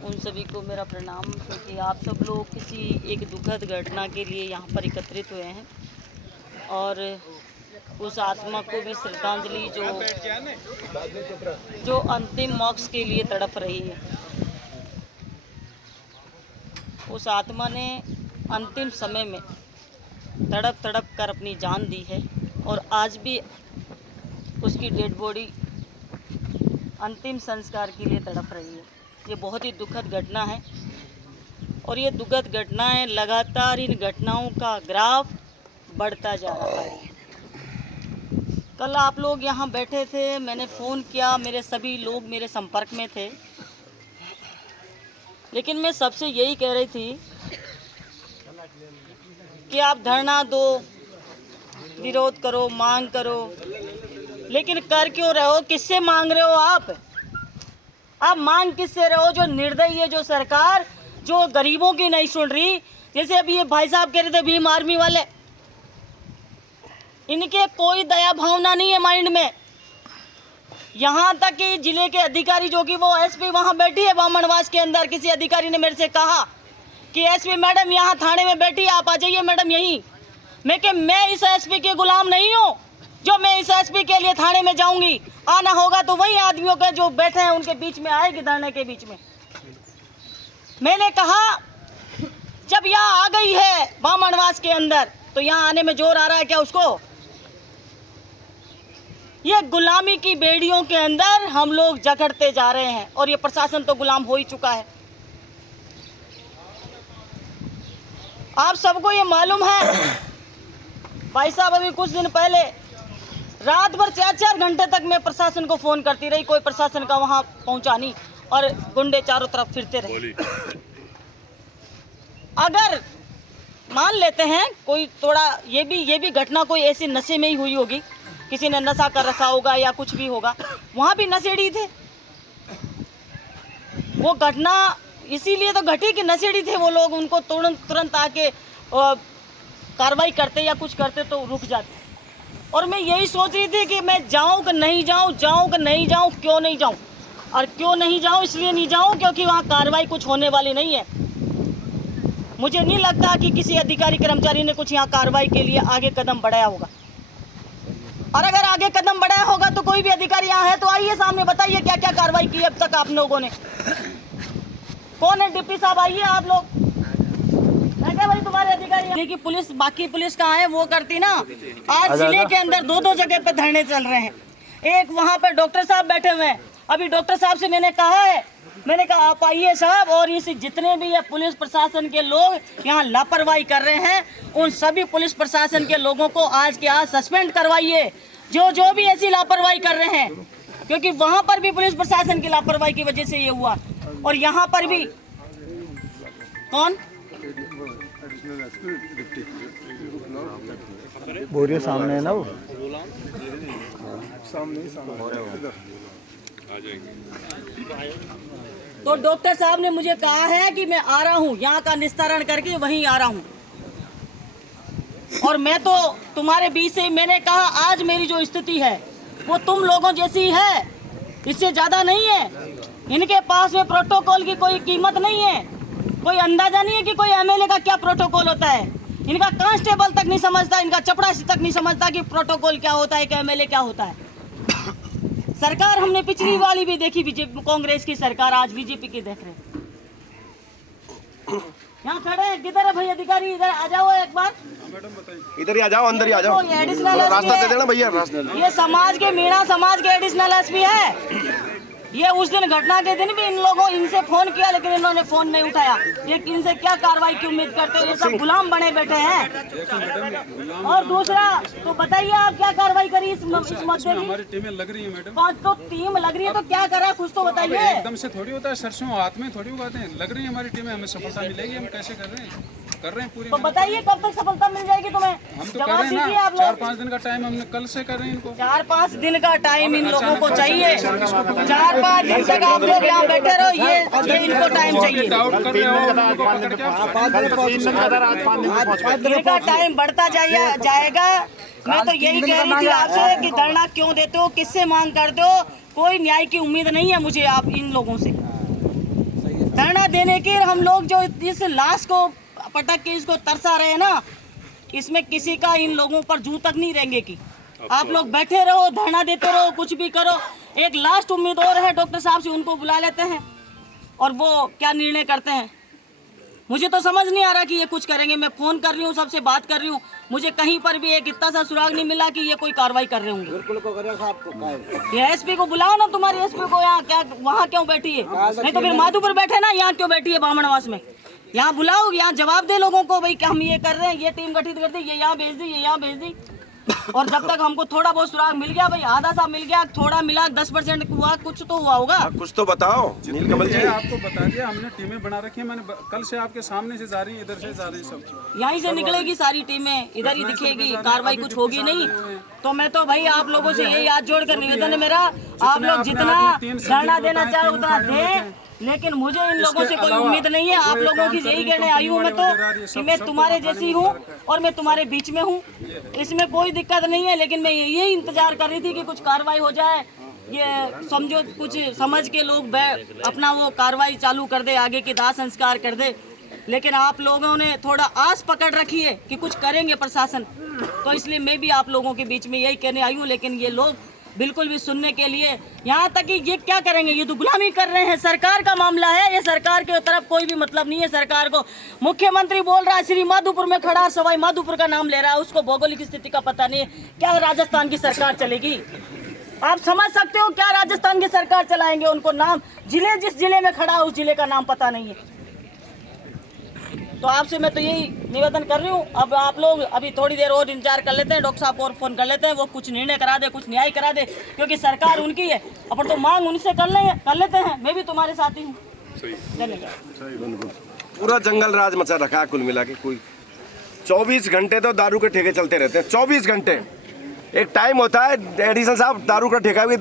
उन सभी को मेरा प्रणाम, क्योंकि आप सब लोग किसी एक दुखद घटना के लिए यहाँ पर एकत्रित हुए हैं और उस आत्मा को भी श्रद्धांजलि जो अंतिम मोक्ष के लिए तड़प रही है। उस आत्मा ने अंतिम समय में तड़प तड़प कर अपनी जान दी है और आज भी उसकी डेड बॉडी अंतिम संस्कार के लिए तड़प रही है। ये बहुत ही दुखद घटना है और ये दुखद घटनाएं लगातार इन घटनाओं का ग्राफ बढ़ता जा रहा है। कल आप लोग यहाँ बैठे थे, मैंने फ़ोन किया, मेरे सभी लोग मेरे संपर्क में थे, लेकिन मैं सबसे यही कह रही थी कि आप धरना दो, विरोध करो, मांग करो, लेकिन कर क्यों रहे हो? किससे मांग रहे हो आप मांग किससे रहे हो? जो निर्दयी है, जो सरकार जो गरीबों की नहीं सुन रही। जैसे अभी ये भाई साहब कह रहे थे भीम आर्मी वाले, इनके कोई दया भावना नहीं है माइंड में। यहाँ तक कि जिले के अधिकारी जो कि वो एसपी वहाँ बैठी है बामनवास के अंदर, किसी अधिकारी ने मेरे से कहा कि एसपी मैडम यहाँ थाने में बैठी है, आप आ जाइए मैडम यहीं। मैं इस एसपी के गुलाम नहीं हूँ जो मैं इस एसपी के लिए थाने में जाऊंगी। आना होगा तो वही आदमियों के जो बैठे हैं उनके बीच में आएगी, धरने के बीच में। मैंने कहा जब यहाँ आ गई है बामनवास के अंदर तो यहाँ आने में जोर आ रहा है क्या उसको? ये गुलामी की बेड़ियों के अंदर हम लोग जकड़ते जा रहे हैं और ये प्रशासन तो गुलाम हो ही चुका है। आप सबको ये मालूम है, भाई साहब अभी कुछ दिन पहले रात भर 4-4 घंटे तक मैं प्रशासन को फ़ोन करती रही, कोई प्रशासन का वहाँ पहुँचा नहीं और गुंडे चारों तरफ फिरते रहे। अगर मान लेते हैं कोई थोड़ा ये भी घटना कोई ऐसे नशे में ही हुई होगी, किसी ने नशा कर रखा होगा या कुछ भी होगा, वहाँ भी नशेड़ी थे। वो घटना इसीलिए तो घटी कि नशेड़ी थे वो लोग, उनको तुरंत आके कार्रवाई करते या कुछ करते तो रुक जाते। और मैं यही सोच रही थी कि मैं जाऊं कि नहीं जाऊं, जाऊं कि नहीं जाऊं, क्यों नहीं जाऊं। और क्यों नहीं जाऊं? इसलिए नहीं जाऊं क्योंकि वहाँ कार्रवाई कुछ होने वाली नहीं है। मुझे नहीं लगता कि किसी अधिकारी कर्मचारी ने कुछ यहाँ कार्रवाई के लिए आगे कदम बढ़ाया होगा। और अगर आगे कदम बढ़ाया होगा तो कोई भी अधिकारी यहाँ है तो आइए सामने, बताइए क्या क्या कार्रवाई की अब तक आप लोगों ने। कौन है? डिप्टी साहब आइए आप लोग। मैं क्या भाई तुम्हारे अधिकारी की पुलिस, बाकी पुलिस कहाँ है? वो करती ना। आज जिले के अंदर 2-2 जगह पे धरने चल रहे हैं। एक वहाँ पे डॉक्टर साहब बैठे हुए हैं। अभी डॉक्टर साहब से मैंने कहा आप आइए साहब, और इस जितने भी ये पुलिस प्रशासन के लोग यहाँ लापरवाही कर रहे हैं उन सभी पुलिस प्रशासन के लोगों को आज के आज सस्पेंड करवाइए, जो भी ऐसी लापरवाही कर रहे हैं, क्योंकि वहाँ पर भी पुलिस प्रशासन की लापरवाही की वजह से ये हुआ और यहाँ पर भी। कौन? बोरियो सामने है ना, वो तो डॉक्टर साहब ने मुझे कहा है कि मैं आ रहा हूँ, यहाँ का निस्तारण करके वहीं आ रहा हूँ। और मैं तो तुम्हारे बीच से मैंने कहा आज मेरी जो स्थिति है वो तुम लोगों जैसी है, इससे ज़्यादा नहीं है। इनके पास में प्रोटोकॉल की कोई कीमत नहीं है, कोई अंदाजा नहीं है कि कोई एमएलए का क्या प्रोटोकॉल होता है। इनका कांस्टेबल तक नहीं समझता, इनका चपरासी तक नहीं समझता कि प्रोटोकॉल क्या होता है, कि एमएलए क्या होता है। सरकार हमने पिछली वाली भी देखी, बीजेपी कांग्रेस की सरकार, आज बीजेपी की देख रहे हैं। यहाँ खड़े हैं, किधर है भाई अधिकारी? इधर आ जाओ एक बार, इधर ही आ जाओ, अंदर ही आ जाओ, रास्ता दे देना भैया। ये समाज के मीणा समाज के एडिशनल एसपी है। ये उस दिन घटना के दिन भी इनसे फोन किया लेकिन इन्होंने फोन नहीं उठाया। ये इनसे क्या कार्रवाई की उम्मीद करते हो? ये सब गुलाम बने बैठे हैं। और दूसरा तो बताइए आप क्या कार्रवाई करी इस मुद्दे की? हमारी टीमें लग रही है मैडम। 5 तो टीम लग रही है तो क्या करा कुछ तो बताइए। एकदम से थोड़ी होता है, सरसों हाथ में थोड़ी उगाते हैं। लग रही है हमारी टीमें, हमें सफलता मिलेगी। हम कैसे कर रहे हैं पूरी। तो बताइए कब तक सफलता मिल जाएगी तुम्हें? हम तो कर रहे हैं ना, 4-5 दिन का टाइम हमने कल से कर रहे हैं इनको। 4-5 दिन का टाइम इन लोगों को चाहिए। 4-5 दिन तक आप लोग यहाँ बैठे रहो, ये इनको टाइम चाहिए। डाउट कर रहे हो, इनका टाइम बढ़ता जाएगा। मैं तो यही कह रही थी आपसे कि धरना क्यों देते हो, किससे मांग करते हो? कोई न्याय की उम्मीद नहीं है मुझे आप इन लोगों से। धरना देने की, हम लोग जो इस लाश को पटक के इसको तरसा रहे हैं ना, इसमें किसी का इन लोगों पर जू तक नहीं रहेंगे की आप लोग बैठे रहो, धरना देते रहो, कुछ भी करो। एक लास्ट उम्मीद और है डॉक्टर साहब से, उनको बुला लेते हैं और वो क्या निर्णय करते हैं। मुझे तो समझ नहीं आ रहा कि ये कुछ करेंगे। मैं फोन कर रही हूँ, सबसे बात कर रही हूँ, मुझे कहीं पर भी एक इतना सा सुराग नहीं मिला कि ये कोई कार्रवाई कर रहे होंगे। ये एसपी को बुलाओ ना, तुम्हारी एसपी को यहाँ क्या, वहाँ क्यों बैठी है? नहीं तो फिर माधोपुर बैठे ना, यहाँ क्यों बैठी है बामणवास में? यहाँ बुलाओ, यहाँ जवाब दे लोगों को, भाई हम ये कर रहे हैं, ये टीम गठित कर दी, ये यहाँ भेज दी, ये यहाँ भेज दी। और जब तक हमको थोड़ा बहुत सुराग मिल गया, भाई आधा सा मिल गया, थोड़ा मिला, 10% हुआ, कुछ तो हुआ होगा। कुछ तो बताओ नीलकमल जी। आपको बता दिया, हमने टीमें बना रखी है। मैंने कल से आपके सामने से जा रही है, इधर से जा रही है, सब यहीं से निकलेगी सारी टीमें, इधर ही दिखेगी, कार्रवाई कुछ होगी नहीं। तो मैं तो भाई आप लोगों से यही हाथ जोड़ कर निवेदन है मेरा, आप लोग जितना धरना देना चाहे उतना दें, लेकिन मुझे इन लोगों से कोई उम्मीद नहीं है। आप लोगों की यही कहने आई हूँ मैं तो कि मैं तुम्हारे जैसी हूँ और मैं तुम्हारे बीच में हूँ, इसमें कोई दिक्कत नहीं है। लेकिन मैं यही इंतजार कर रही थी कि कुछ कार्रवाई हो जाए, ये समझो कुछ समझ के लोग अपना वो कार्रवाई चालू कर दे, आगे के दाह संस्कार कर दे। लेकिन आप लोगों ने थोड़ा आस पकड़ रखी है कि कुछ करेंगे प्रशासन, तो इसलिए मैं भी आप लोगों के बीच में यही कहने आई हूँ। लेकिन ये लोग बिल्कुल भी सुनने के लिए, यहाँ तक कि ये क्या करेंगे, ये तो गुलामी कर रहे हैं। सरकार का मामला है, ये सरकार के तरफ कोई भी मतलब नहीं है। सरकार को मुख्यमंत्री बोल रहा है, श्री माधोपुर में खड़ा, सवाई माधोपुर का नाम ले रहा है, उसको भौगोलिक स्थिति का पता नहीं है। क्या राजस्थान की सरकार चलेगी? आप समझ सकते हो क्या राजस्थान की सरकार चलाएंगे? उनको नाम, जिले जिस जिले में खड़ा है उस जिले का नाम पता नहीं है। तो आपसे मैं तो यही निवेदन कर रही हूँ। अब आप लोग अभी थोड़ी देर और इंतजार कर लेते हैं, डॉक्टर साहब को और फोन कर लेते हैं, वो कुछ निर्णय करा दे, कुछ न्याय करा दे, क्योंकि सरकार उनकी है। अपन तो मांग उनसे कर लेते हैं। मैं भी तुम्हारे साथ ही हूँ। धन्यवाद। पूरा जंगल राज मचा रखा है कुल मिला के। कोई 24 घंटे तो दारू के ठेके चलते रहते हैं, 24 घंटे। एक टाइम होता है एडिशनल साहब, दारू का ठेका भी